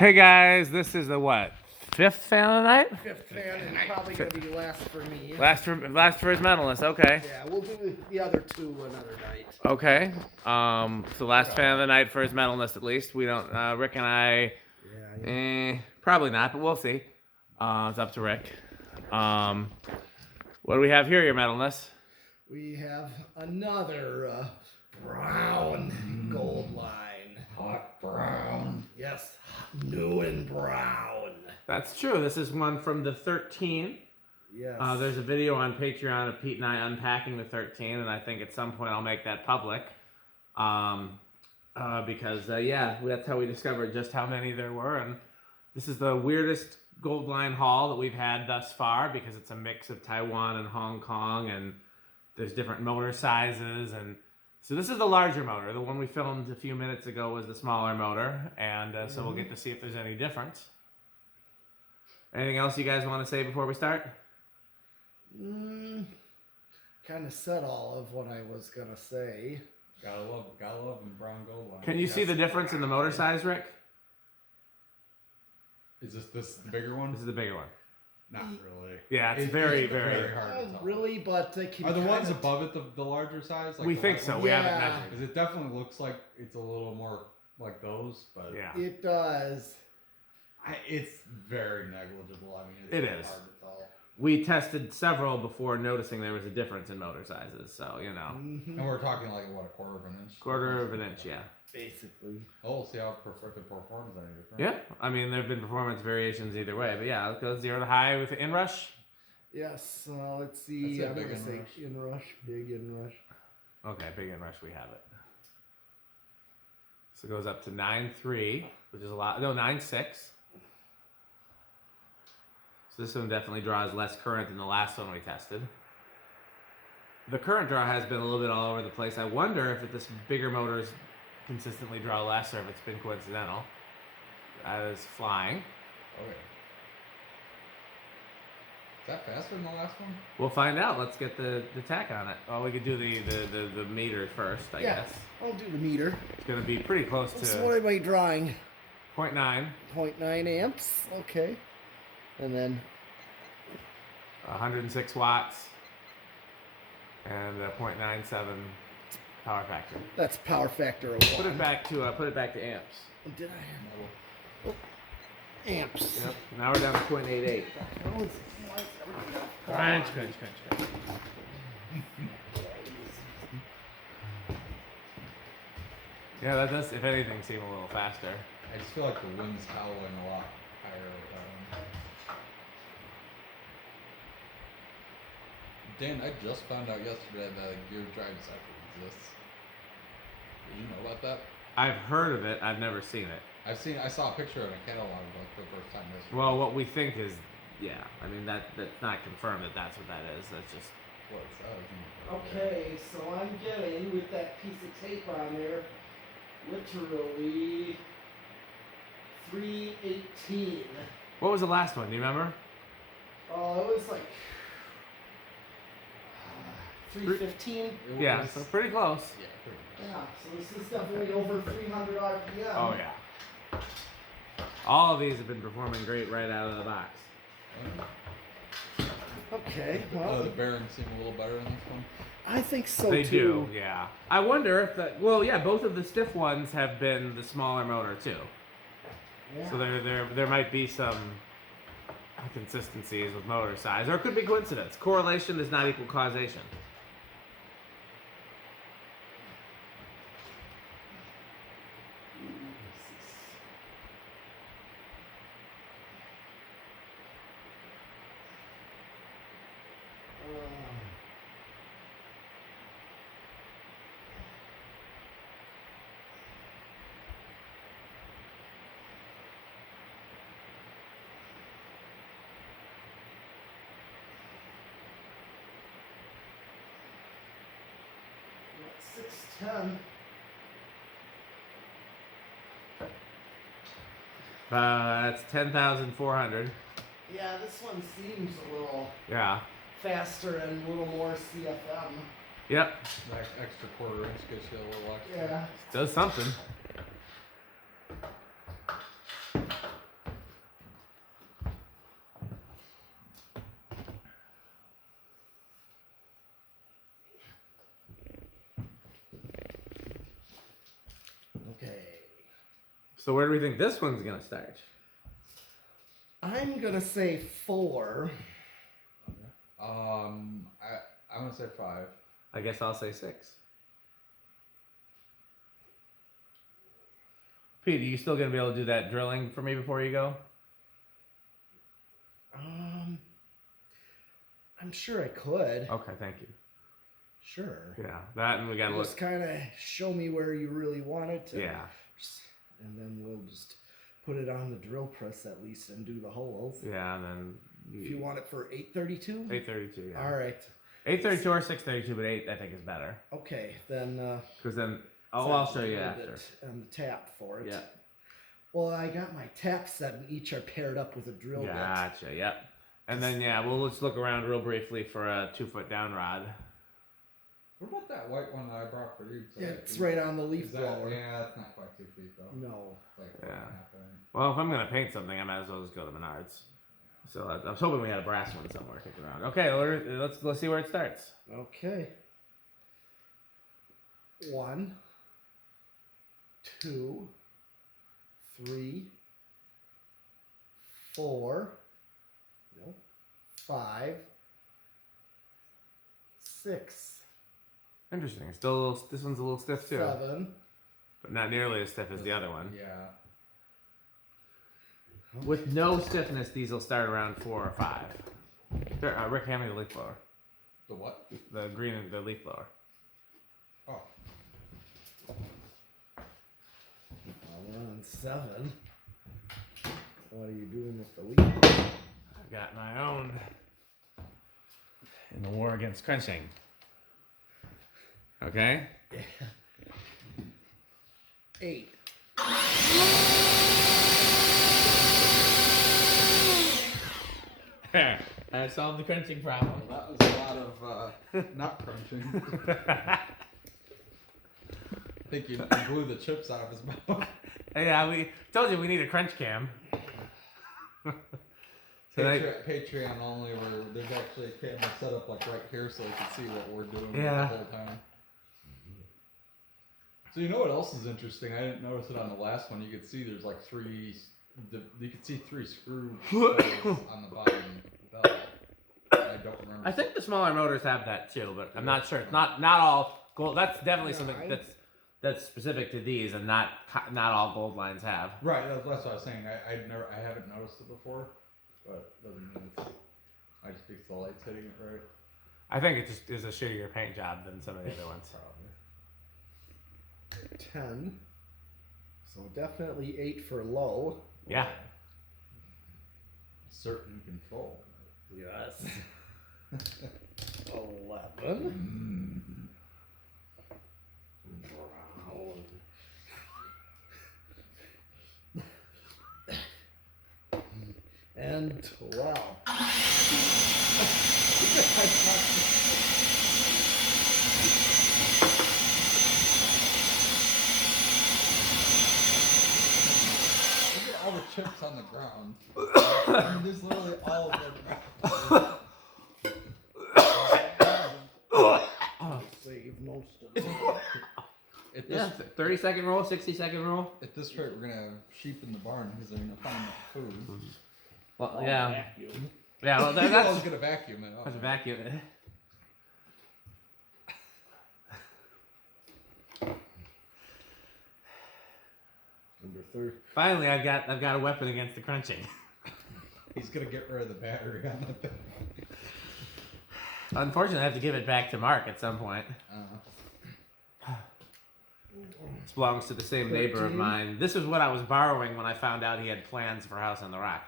Hey guys, this is the what? Fifth fan of the night? Fifth fan, and probably gonna be last for me. Last for his medalist. Okay. Yeah, we'll do the other two another night. Okay. So last fan of the night for his medalist at least. We don't. Rick and I. Probably not, but we'll see. It's up to Rick. What do we have here, your medalist? We have another brown gold line. Hot brown. Yes, new and brown. That's true. This is one from the 13. Yes. There's a video on Patreon of Pete and I unpacking the 13, and I think at some point I'll make that public. Because, yeah, that's how we discovered just how many there were. And this is the weirdest gold line haul that we've had thus far because it's a mix of Taiwan and Hong Kong, and there's different motor sizes. And so this is the larger motor. The one we filmed a few minutes ago was the smaller motor, and so we'll get to see if there's any difference. Anything else you guys want to say before we start? Kind of said all of what I was gonna say. Gotta love them brown gold line. Can you see the difference in the motor size, Rick? Is this the bigger one? This is the bigger one. Not really. Yeah, it's very very hard to tell. Really, but Are the ones above it the larger size? Like we think so. We haven't measured. Because it definitely looks like it's a little more like those, but Yeah. It does. It's very negligible. I mean, it's It really is. hard to tell. We tested several before noticing there was a difference in motor sizes. So, you know. And we're talking like, what, a quarter of an inch? Quarter of an inch, yeah. Basically. Oh, we'll see how it performs any different. Yeah. I mean, there have been performance variations either way. But yeah, let's go 0 to high with the inrush. Yes. Let's see. That's a I'm big gonna say inrush. big inrush. Okay, big inrush, we have it. So it goes up to 9.3, which is a lot. No, 9.6. So this one definitely draws less current than the last one we tested. The current draw has been a little bit all over the place. I wonder if this bigger motors consistently draw less or if it's been coincidental. That is flying. Okay. Is that faster than the last one? We'll find out. Let's get the tack on it. Well, we could do the meter first, I guess. I'll do the meter. It's going to be pretty close to So what am I drawing? 0.9. 0.9 amps. Okay. And then 106 watts. And 0.97 power factor. that's power factor of Put one. it back to amps. Did I? Oh, amps. Yep. Now we're down to 0.88. Crunch. Yeah, that does, if anything, seem a little faster. I just feel like the wind's howling a lot higher with that one. Dan, I just found out yesterday that a gear drive cycle exists. Did you know about that? I've heard of it. I've never seen it. I saw a picture of a catalog like for the first time this week. Well, what we think is, yeah. I mean, that's not confirmed that that's what that is. That's just. What it says. Okay, so I'm getting with that piece of tape on there, literally 318. What was the last one? Do you remember? Oh, it was like 315. Yeah, so pretty close. Yeah, pretty much. Yeah, so this is definitely over 300 RPM. Oh, yeah. All of these have been performing great right out of the box. Okay, The well, bearings seem a little better in this one. I think so They too. do, yeah. I wonder if well, yeah, both of the stiff ones have been the smaller motor too. Yeah. So there might be some inconsistencies with motor size, or it could be coincidence. Correlation does not equal causation. That's 610. That's 10,400. Yeah, this one seems a little Yeah. faster and a little more CFM. Yep. That extra quarter inch gives you a little extra. Yeah. Does something. So where do we think this one's gonna start? I'm gonna say 4. I'm gonna say 5. I guess I'll say 6. Pete, are you still gonna be able to do that drilling for me before you go? I'm sure I could. Okay, thank you. Sure. Yeah, that and we gotta Just look. kind of show me where you really want it. Yeah, And then we'll just put it on the drill press at least and do the holes. yeah, and then If you want it for 832? 832. Yeah. All right. 832 or 632, but 8 I think is better. Okay, then. Because then, so I'll show you build after. it and the tap for it. Yeah. Well, I got my tap set and each are paired up with a drill bit. Gotcha. Yep. And then we'll just look around real briefly for a 2-foot down rod. What about that white one that I brought for you? Yeah, it's right on the leaf Is that, blower. yeah, that's not quite 2 feet though. No. It's like Yeah. half inch. Well, if I'm gonna paint something, I might as well just go to Menards. So I was hoping we had a brass one somewhere kicking around. Okay, let's see where it starts. Okay. 1, 2, 3, 4, 5, 6, Interesting. Still a little. This one's a little stiff too, 7. but not nearly as stiff as the other one. Yeah. With no stiffness, these will start around 4 or 5. There, Rick, hand me the leaf blower. The what? The green and the leaf blower. Oh. We're on 7. What are you doing with the leaf? I've got my own in the war against crunching. Okay. 8. I solved the crunching problem. That was a lot of not crunching. I think you blew the chips out of his mouth. Yeah, we told you we need a crunch cam. So Patreon only, where there's actually a camera set up like right here so you can see what we're doing Yeah. the whole time. So you know what else is interesting? I didn't notice it on the last one. You could see there's like 3. You could see 3 screw holes on the bottom belt. I don't remember. I think the smaller motors have that too, but I'm not sure. It's not all gold. That's definitely something that's specific to these, and not all gold lines have. Right, that's what I was saying. I haven't noticed it before, but it doesn't mean it's. I just think the light's hitting it right. I think it just is a shittier paint job than some of the other ones. Probably. 10. So definitely 8 for low. Yeah. Certain control. Yes. 11. And 12. Look at all the chips on the ground. I mean, there's literally all of them. Save most of it. At this, 30-second roll, 60-second roll. at this rate, we're gonna have sheep in the barn because they're gonna find enough food. Well, All yeah. vacuum. Yeah, well, I was that's gonna vacuum it. a vacuum. Number 3. Finally, I've got a weapon against the crunching. He's gonna get rid of the battery on the thing. Unfortunately, I have to give it back to Mark at some point. This belongs to the same neighbor of 13. mine. This is what I was borrowing when I found out he had plans for House on the Rock.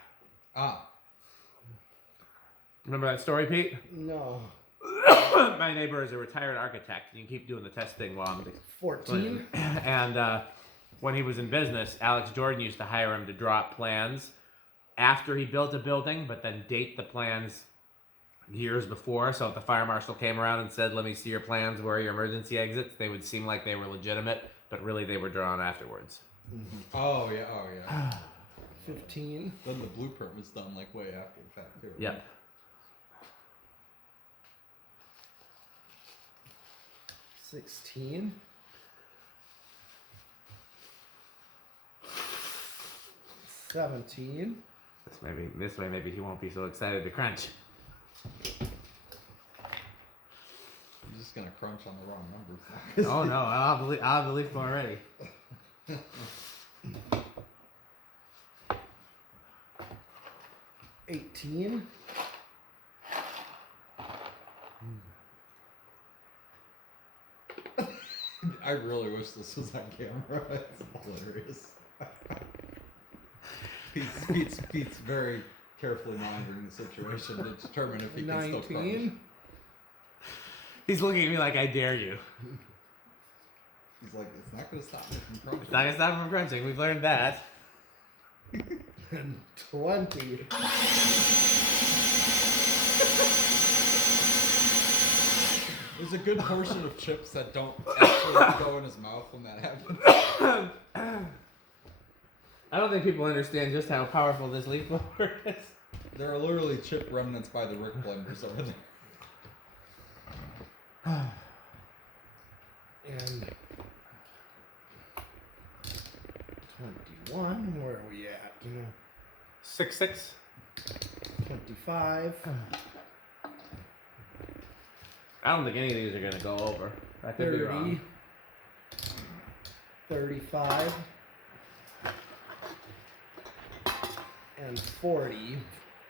Remember that story, Pete? No. My neighbor is a retired architect. You can keep doing the test thing while I'm 14. And when he was in business, Alex Jordan used to hire him to draw up plans after he built a building, but then date the plans years before. So if the fire marshal came around and said, "Let me see your plans, where are your emergency exits?" they would seem like they were legitimate, but really they were drawn afterwards. Oh yeah. 15. Then the blueprint was done like way after the fact too. Right? Yep. 16. 17. This way maybe he won't be so excited to crunch. I'm just gonna crunch on the wrong numbers. Oh no, I'll have the leaf blower ready. 18. I really wish this was on camera. It's hilarious. Pete's very carefully monitoring the situation to determine if he can still crunch. 19. He's looking at me like I dare you. He's like, it's not gonna stop me from crunching. It's not gonna stop him from crunching. We've learned that. And 20. There's a good portion of chips that don't actually go in his mouth when that happens. I don't think people understand just how powerful this leaf blower is. There are literally chip remnants by the Rick blenders over there. And 21. Where are we at? 6-6. 25. I don't think any of these are gonna go over. I could be 30. wrong. 35. And 40.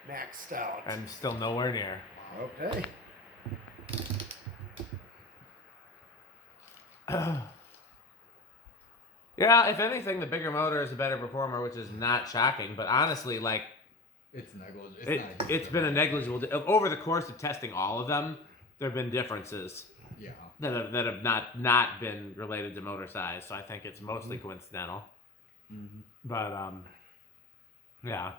Maxed out. And still nowhere near. Okay. Yeah, if anything, the bigger motor is a better performer, which is not shocking. But honestly, like It's negligible. it's been a negligible over the course of testing all of them. There have been differences Yeah. that have not been related to motor size. So I think it's mostly coincidental. Mm-hmm. But yeah.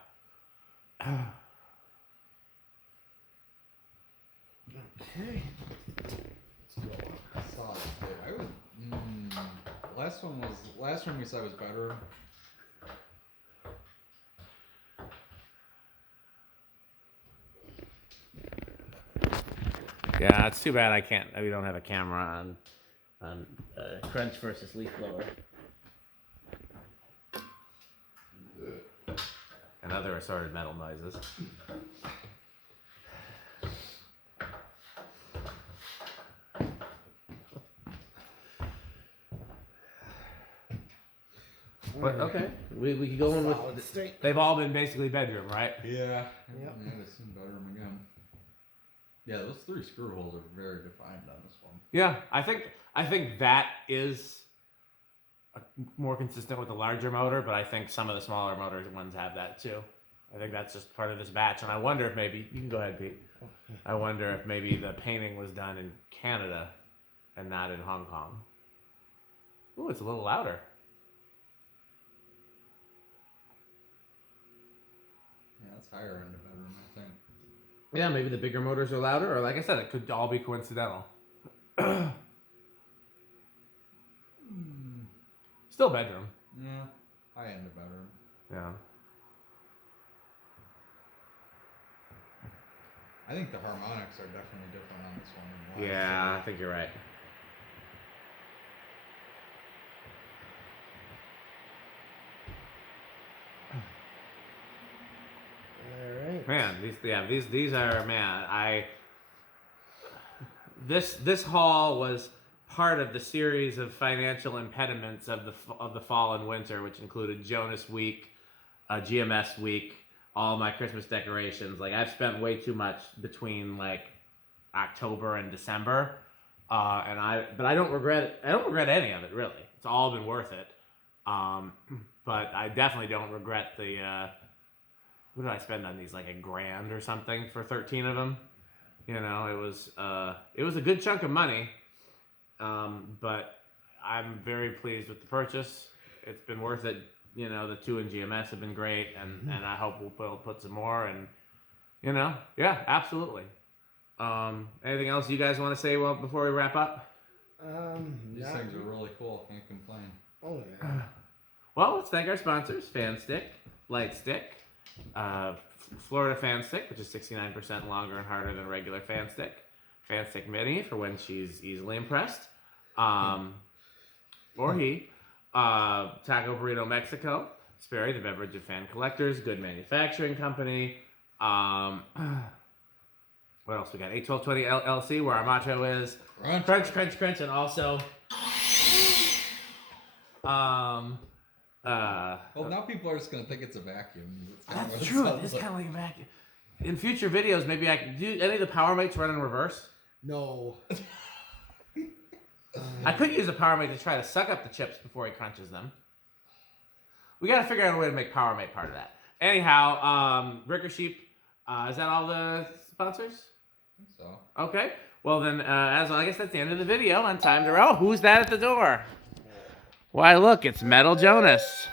Okay. Let's go. Solid state. I would. Last one we said was better. Yeah, it's too bad we don't have a camera on crunch versus leaf blower. And other assorted metal noises. But okay, we can go in Solid with. state. They've all been basically bedroom, right? Yeah. Yep. Yeah, I've seen bedroom again. Yeah, those 3 screw holes are very defined on this one. Yeah, I think that is more consistent with the larger motor, but I think some of the smaller ones have that too. I think that's just part of this batch, and I wonder if maybe you can go ahead, Pete. I wonder if maybe the painting was done in Canada and not in Hong Kong. Ooh, it's a little louder. Yeah, that's higher end of bedroom, I think. Yeah, maybe the bigger motors are louder, or like I said, it could all be coincidental. Still bedroom. Yeah, high end of bedroom. Yeah. I think the harmonics are definitely different on this one than the last Yeah, I think you're right. Alright. Man, these are this haul was part of the series of financial impediments of the fall and winter, which included Jonas Week, GMS Week, all my Christmas decorations. Like I've spent way too much between like October and December, but I don't regret any of it really. It's all been worth it. But I definitely don't regret the. What did I spend on these? Like $1,000 or something for 13 of them. You know, it was a good chunk of money. But I'm very pleased with the purchase. It's been worth it. You know, the 2 in GMS have been great, and I hope we'll put some more. And you know, yeah, absolutely. Anything else you guys want to say before we wrap up? These things are really cool. Can't complain. Oh yeah. Well, let's thank our sponsors: Fan Stick, Light Stick, Florida Fan Stick, which is 69% longer and harder than regular Fan Stick. Fan Stick Mini for when she's easily impressed, or he. Taco Burrito Mexico, Sperry, the beverage of fan collectors, good manufacturing company. What else we got? 81220 LLC, where our motto is Crunch. crunch, crunch, crunch, and also Well, now people are just gonna think it's a vacuum. It's kinda what that's it true. sounds It is like. kind of like a vacuum. In future videos, maybe I can do any of the power mates run in reverse. No. I could use the power mate to try to suck up the chips before he crunches them. We got to figure out a way to make power mate part of that. Anyhow, Bricker Sheep, is that all the sponsors? I think so. Okay. Well then, I guess that's the end of the video. And time to oh, who's that at the door? Why, look, it's Metal Jonas.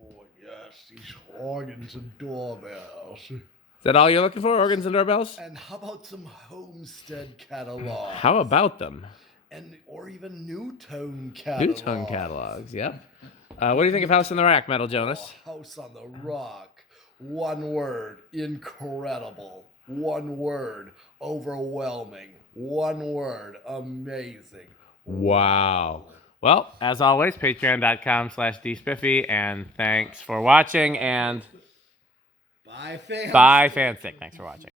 Oh, yes, these organs and doorbells. Is that all you're looking for? Organs and doorbells? And how about some Homestead catalogs? How about them? Or even New Tone catalogs. New Tone catalogs. Yep. What do you think of House in the Rack, Metal Jonas? House on the Rock. One word, incredible. One word, overwhelming. One word, amazing. Wow. Well, as always, patreon.com/dspiffy, and thanks for watching, and Bye, fans. bye, Fansick. Thanks for watching.